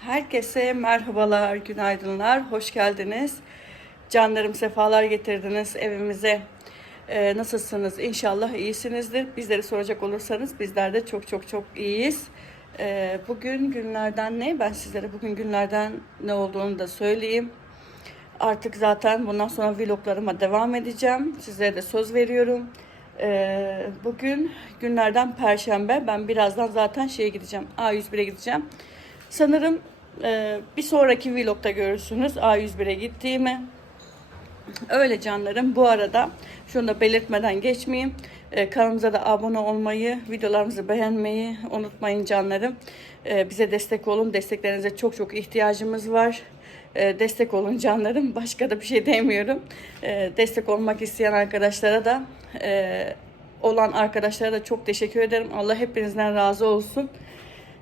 Herkese merhabalar, günaydınlar, hoş geldiniz. Canlarım sefalar getirdiniz evimize. Ee, nasılsınız? İnşallah iyisinizdir. Bizleri soracak olursanız bizler de çok çok çok iyiyiz. Ee, bugün günlerden ne? Ben sizlere bugün günlerden ne olduğunu da söyleyeyim. Artık zaten bundan sonra vloglarıma devam edeceğim. Sizlere de söz veriyorum. Ee, bugün günlerden perşembe. Ben birazdan zaten şeye gideceğim. A101'e gideceğim. Sanırım e, bir sonraki vlogda görürsünüz A101'e gittiğimi. Öyle canlarım. Bu arada şunu da belirtmeden geçmeyeyim. Ee, kanalımıza da abone olmayı, videolarımızı beğenmeyi unutmayın canlarım. Ee, bize destek olun. Desteklerinize çok çok ihtiyacımız var. Ee, destek olun canlarım. Başka da bir şey demiyorum. Ee, destek olmak isteyen arkadaşlara da e, olan arkadaşlara da çok teşekkür ederim. Allah hepinizden razı olsun.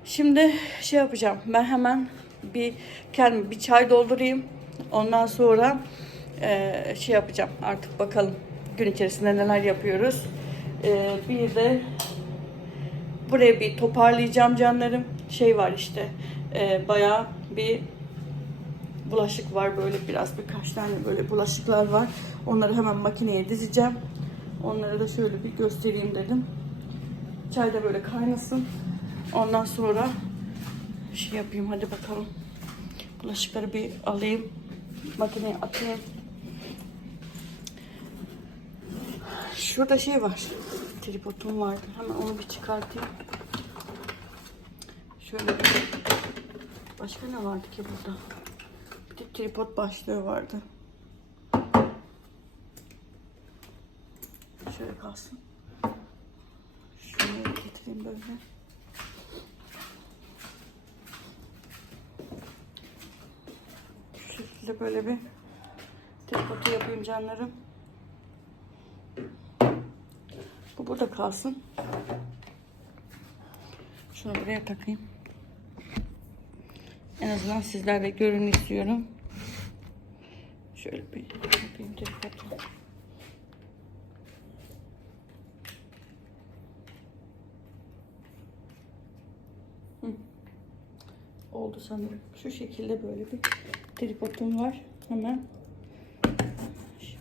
Şimdi şey yapacağım. Ben hemen bir kendim bir çay doldurayım. Ondan sonra eee, şey yapacağım. Artık bakalım gün içerisinde neler yapıyoruz. Eee, bir de buraya bir toparlayacağım canlarım. Şey var işte. eee bayağı bir bulaşık var böyle biraz birkaç tane böyle bulaşıklar var. Onları hemen makineye dizeceğim. Onları da şöyle bir göstereyim dedim. Çay da böyle kaynasın. Ondan sonra şey yapayım hadi bakalım. Bulaşıkları bir alayım. Makineye atayım. Şurada şey var. Tripodum vardı. Hemen onu bir çıkartayım. Şöyle bir... Başka ne vardı ki burada? Bir de tripod başlığı vardı. Şöyle kalsın. Şunu getireyim böyle. Şekilde böyle bir tripodu yapayım canlarım. Bu burada kalsın. Şunu buraya takayım. En azından sizlerle görün istiyorum. Şöyle bir yapayım tripodu. oldu sanırım. Şu şekilde böyle bir tripodum var. Hemen şey.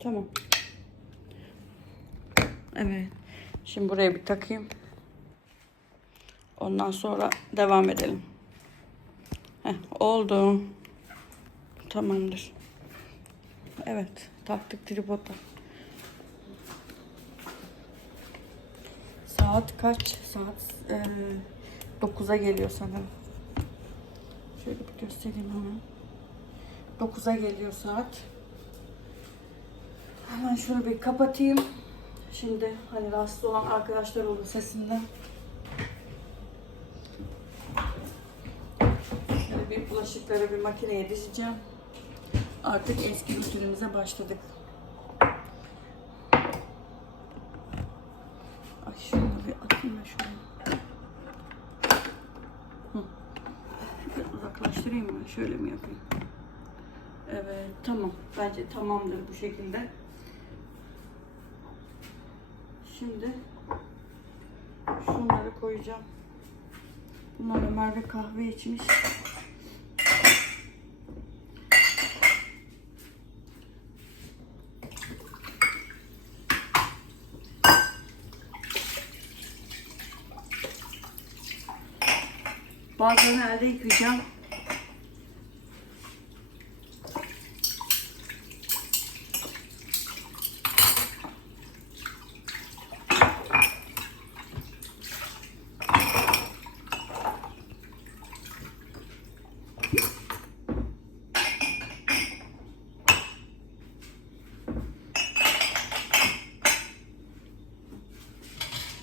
Tamam. Evet. Şimdi buraya bir takayım. Ondan sonra devam edelim. Heh, oldu. Tamamdır. Evet. Taktık tripoda. Saat kaç? Saat e, 9'a geliyor sanırım. Şöyle bir göstereyim hemen. 9'a geliyor saat. Hemen şunu bir kapatayım. Şimdi hani rahatsız olan arkadaşlar olur sesimden. Şöyle bir bulaşıkları bir makineye dizeceğim. Artık eski rutinimize başladık. Ay şunu bir atayım ben şuraya. Hı. Biraz uzaklaştırayım mı? Şöyle mi yapayım? Evet Bence tamamdır bu şekilde. Şimdi şunları koyacağım. Bunlar da Merve kahve içmiş. Bazılarını elde yıkayacağım.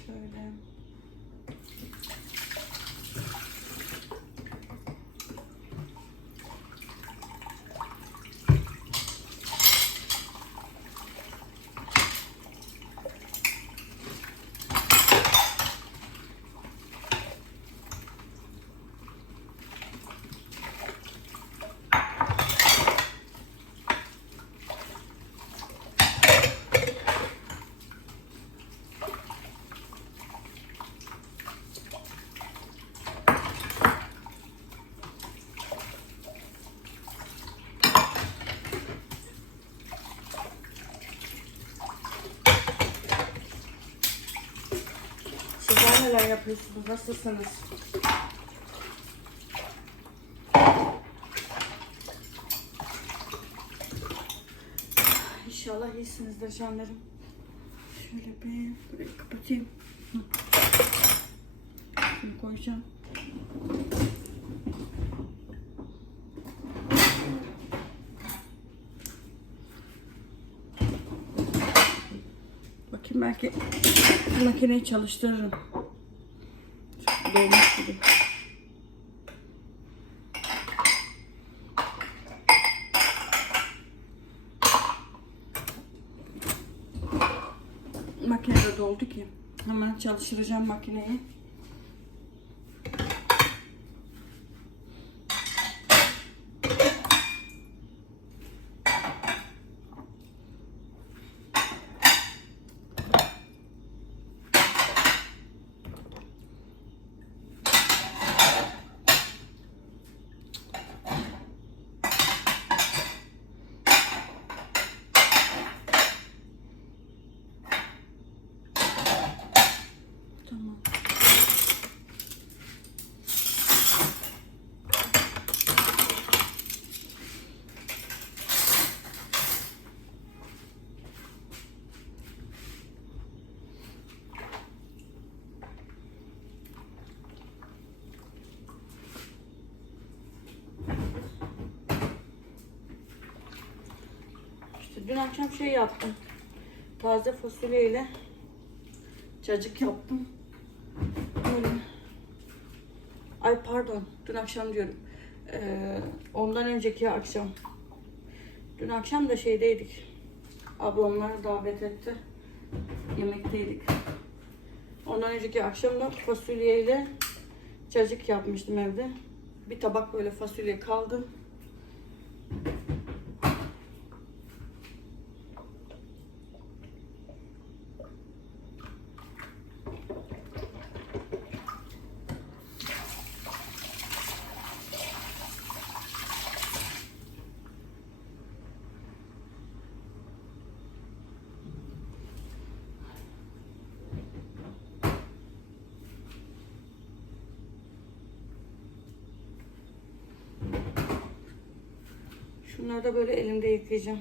Şöyle. Sizler neler yapıyorsunuz? Nasılsınız? İnşallah iyisinizdir canlarım. Şöyle bir kapatayım. Şunu koyacağım. Bakayım belki makineyi çalıştırırım. Dolmuş gibi. Makine doldu ki. Hemen çalıştıracağım makineyi. Tamam. İşte dün akşam şey yaptım. Taze fasulyeyle cacık yaptım. Böyle. Ay pardon, dün akşam diyorum. Ee, ondan önceki akşam. Dün akşam da şeydeydik. Ablamlar davet etti. Yemekteydik. Ondan önceki akşam da fasulyeyle cacık yapmıştım evde. Bir tabak böyle fasulye kaldı. Şunları da böyle elimde yıkayacağım.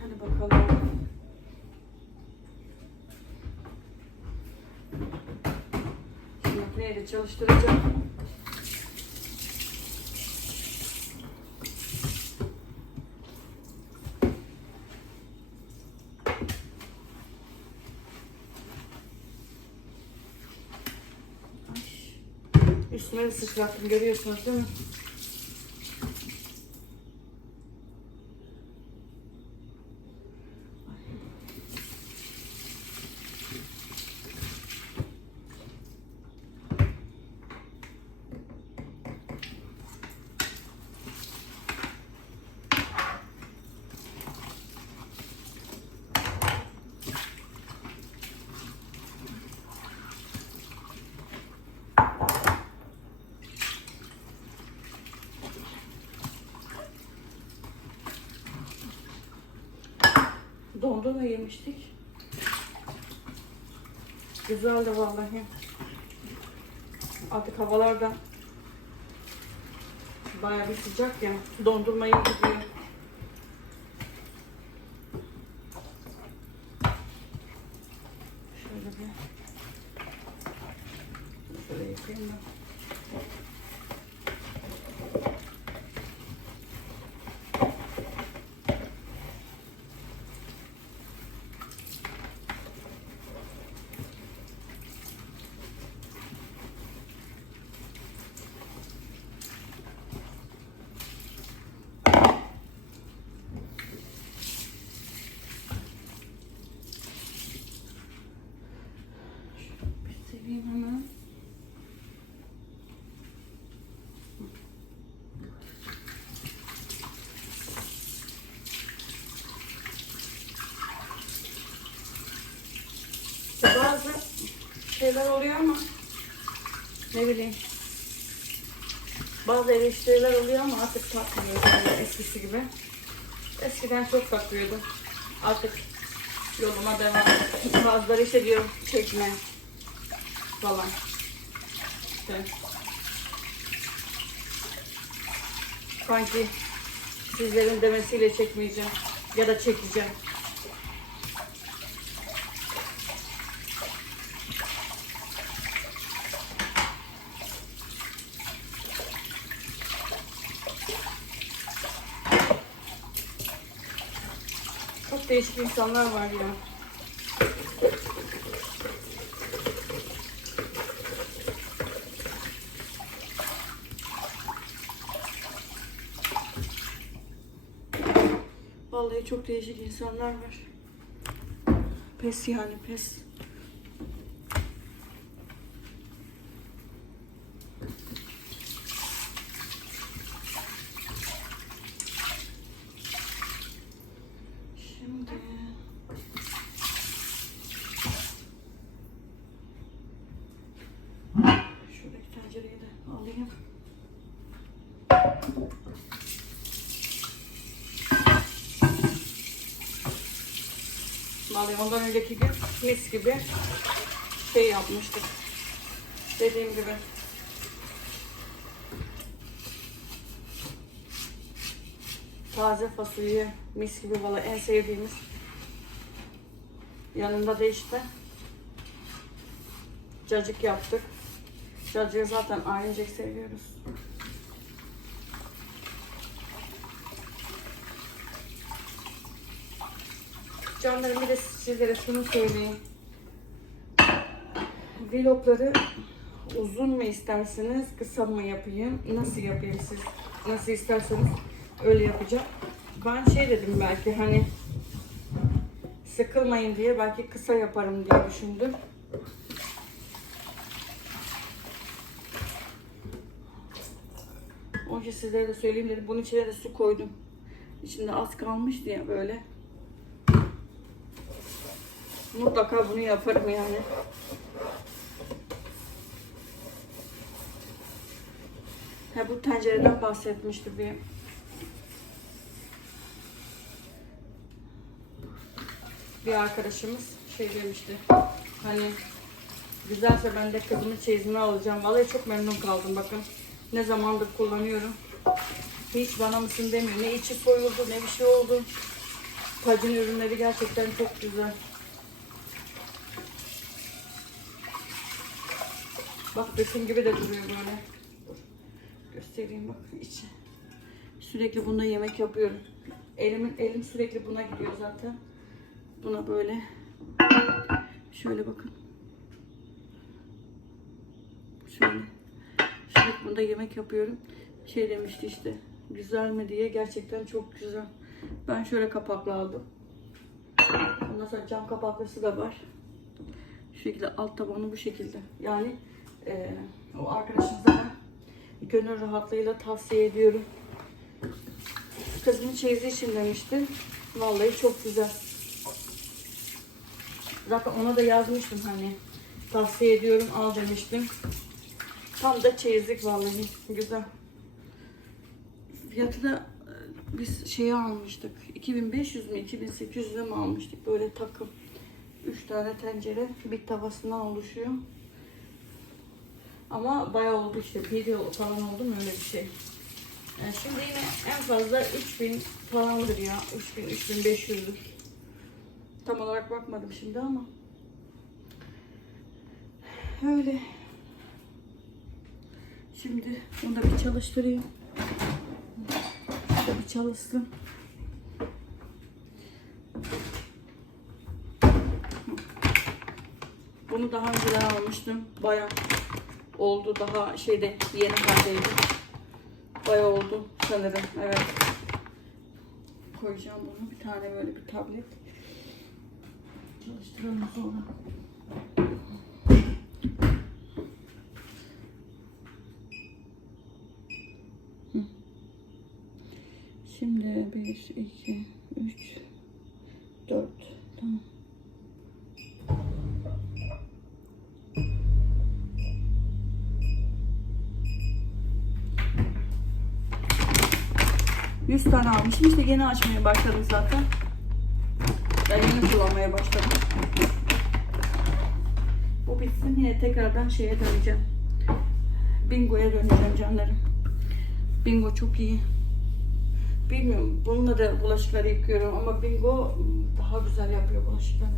Hadi bakalım. De çalıştıracağım. De sıçrattım görüyorsunuz değil mi? Dondurma yemiştik. Güzeldi vallahi. Artık havalar da bayağı bir sıcak ya. Dondurma iyi gidiyor. Şöyle bir şöyle yapayım da. Bir seveyim hemen. İşte bazı şeyler oluyor ama ne bileyim. Bazı eleştiriler oluyor ama artık takmıyoruz yani eskisi gibi. Eskiden çok takıyordum. Artık yoluma devam. Bazıları işte diyor çekme falan. İşte. Sanki sizlerin demesiyle çekmeyeceğim ya da çekeceğim. Çok değişik insanlar var ya. Vallahi çok değişik insanlar var. Pes yani pes. Şimdi şuradaki tencereyi de alayım. Vallahi ondan önceki gün mis gibi şey yapmıştık. Dediğim gibi. Taze fasulye mis gibi valla en sevdiğimiz. Yanında da işte cacık yaptık. Cacığı zaten ailecek seviyoruz. Canlarım bir de sizlere şunu söyleyeyim. Vlogları uzun mu isterseniz kısa mı yapayım? Nasıl yapayım siz? Nasıl isterseniz öyle yapacağım. Ben şey dedim belki hani sıkılmayın diye belki kısa yaparım diye düşündüm. Onun için sizlere de söyleyeyim dedim. Bunun içine de su koydum. İçinde az kalmış diye böyle. Mutlaka bunu yaparım yani. Ha, bu tencereden bahsetmişti bir bir arkadaşımız şey demişti. Hani güzelse ben de kızımın çeyizini alacağım. Vallahi çok memnun kaldım bakın. Ne zamandır kullanıyorum. Hiç bana mısın demiyor. Ne içi soyuldu ne bir şey oldu. Tacın ürünleri gerçekten çok güzel. Bak resim gibi de duruyor böyle. Göstereyim bak içi. Sürekli bunda yemek yapıyorum. Elimin elim sürekli buna gidiyor zaten. Buna böyle şöyle bakın. Şöyle. Sürekli bunda yemek yapıyorum. Şey demişti işte güzel mi diye gerçekten çok güzel. Ben şöyle kapaklı aldım. Ondan sonra cam kapaklısı da var. Şu şekilde alt tabanı bu şekilde. Yani e, o arkadaşımıza ben gönül rahatlığıyla tavsiye ediyorum. Kızımın çeyizi için demişti. Vallahi çok güzel. Zaten ona da yazmıştım hani tavsiye ediyorum al demiştim. Tam da çeyizlik vallahi güzel. Fiyatı da e, biz şeyi almıştık. 2500 mü 2800 mi almıştık böyle takım. 3 tane tencere bir tavasından oluşuyor. Ama bayağı oldu işte. Bir yıl falan oldu mu öyle bir şey. Yani şimdi yine en fazla 3000 falandır ya. 3000 3500'dür. Tam olarak bakmadım şimdi ama. Öyle. Şimdi bunu da bir çalıştırayım. Bu da bir çalışsın. Bunu daha önceden almıştım. Bayağı oldu. Daha şeyde yeni haldeydi. Bayağı oldu sanırım. Evet. Koyacağım bunu. Bir tane böyle bir tablet. Çalıştıralım sonra. Şimdi 1, 2, 3, 100 tane almışım. İşte yeni açmaya başladım zaten. Ben yeni kullanmaya başladım. Bu bitsin yine tekrardan şeye döneceğim. Bingo'ya döneceğim canlarım. Bingo çok iyi. Bilmiyorum bununla da bulaşıkları yıkıyorum ama Bingo daha güzel yapıyor bulaşıkları.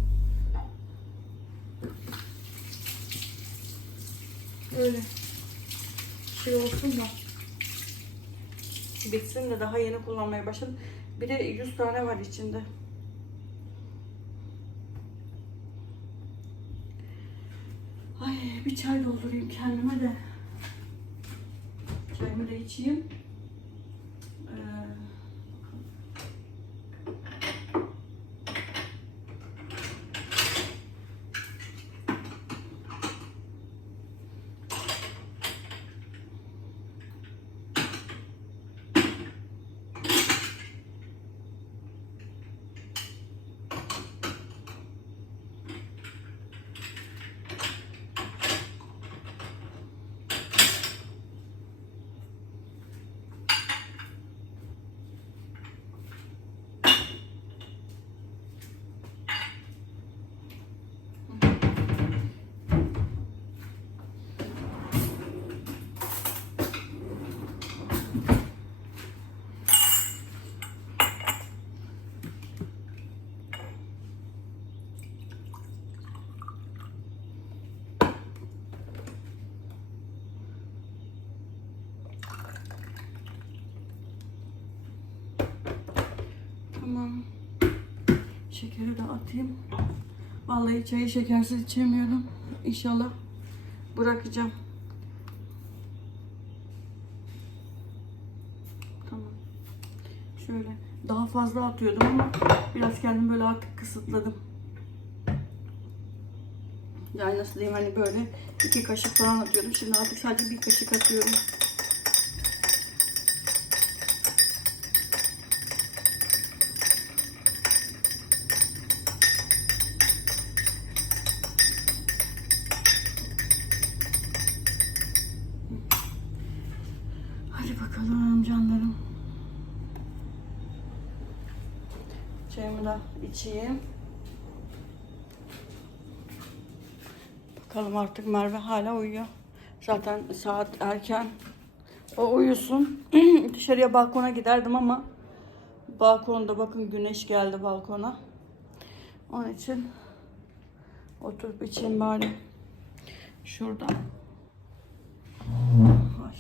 Öyle şey olsun da bitsin de daha yeni kullanmaya başladım. Bir de 100 tane var içinde. Ay bir çay doldurayım kendime de. Çayımı da içeyim. Ee, Tamam. Şekeri de atayım. Vallahi çayı şekersiz içemiyorum. İnşallah bırakacağım. Tamam. Şöyle daha fazla atıyordum ama biraz kendimi böyle artık kısıtladım. Yani nasıl diyeyim hani böyle iki kaşık falan atıyordum. Şimdi artık sadece bir kaşık atıyorum. Artık Merve hala uyuyor. Zaten saat erken. O uyusun. Dışarıya balkona giderdim ama balkonda bakın güneş geldi balkona. Onun için oturup içeyim bari. Şurada. Ay.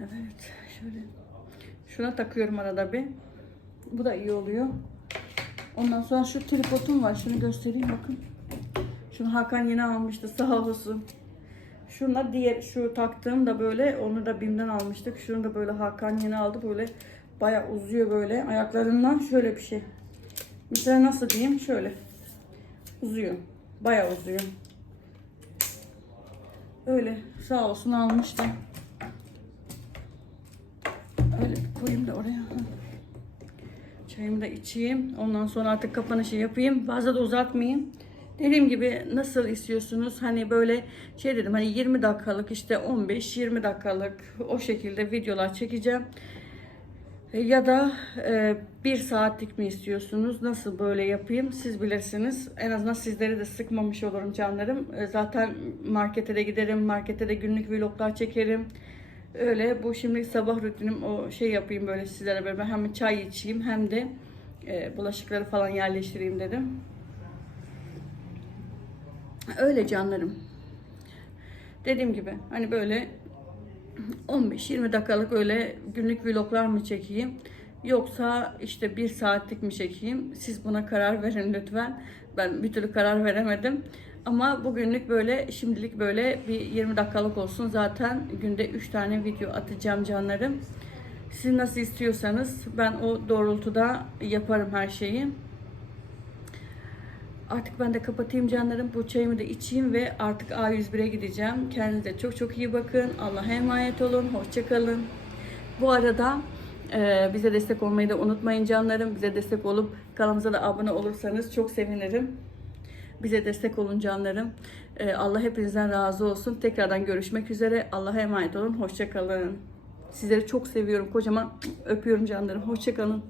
Evet, şöyle. Şuna takıyorum arada bir. Bu da iyi oluyor. Ondan sonra şu tripodum var. Şunu göstereyim bakın. Şunu Hakan yeni almıştı sağ olsun. Şuna diğer şu taktığım da böyle onu da Bim'den almıştık. Şunu da böyle Hakan yeni aldı. Böyle bayağı uzuyor böyle ayaklarından şöyle bir şey. Mesela nasıl diyeyim? Şöyle. Uzuyor. Bayağı uzuyor. Öyle sağ olsun almıştı. Öyle bir koyayım da oraya. Çayımı da içeyim. Ondan sonra artık kapanışı yapayım. Fazla da uzatmayayım. Dediğim gibi nasıl istiyorsunuz? Hani böyle şey dedim hani 20 dakikalık işte 15-20 dakikalık o şekilde videolar çekeceğim. E, Ya da e, bir saatlik mi istiyorsunuz? Nasıl böyle yapayım? Siz bilirsiniz. En azından sizleri de sıkmamış olurum canlarım. E, zaten markete de giderim. Markete de günlük vloglar çekerim. Öyle bu şimdi sabah rutinim o şey yapayım böyle sizlere beraber hem çay içeyim hem de e, bulaşıkları falan yerleştireyim dedim. Öyle canlarım. Dediğim gibi hani böyle 15-20 dakikalık öyle günlük vloglar mı çekeyim? Yoksa işte bir saatlik mi çekeyim? Siz buna karar verin lütfen. Ben bir türlü karar veremedim. Ama bugünlük böyle şimdilik böyle bir 20 dakikalık olsun. Zaten günde 3 tane video atacağım canlarım. Siz nasıl istiyorsanız ben o doğrultuda yaparım her şeyi. Artık ben de kapatayım canlarım. Bu çayımı da içeyim ve artık A101'e gideceğim. Kendinize çok çok iyi bakın. Allah'a emanet olun. Hoşçakalın. Bu arada e, bize destek olmayı da unutmayın canlarım. Bize destek olup kanalımıza da abone olursanız çok sevinirim. Bize destek olun canlarım. Ee, Allah hepinizden razı olsun. Tekrardan görüşmek üzere. Allah'a emanet olun. Hoşçakalın. Sizleri çok seviyorum. Kocaman öpüyorum canlarım. Hoşçakalın.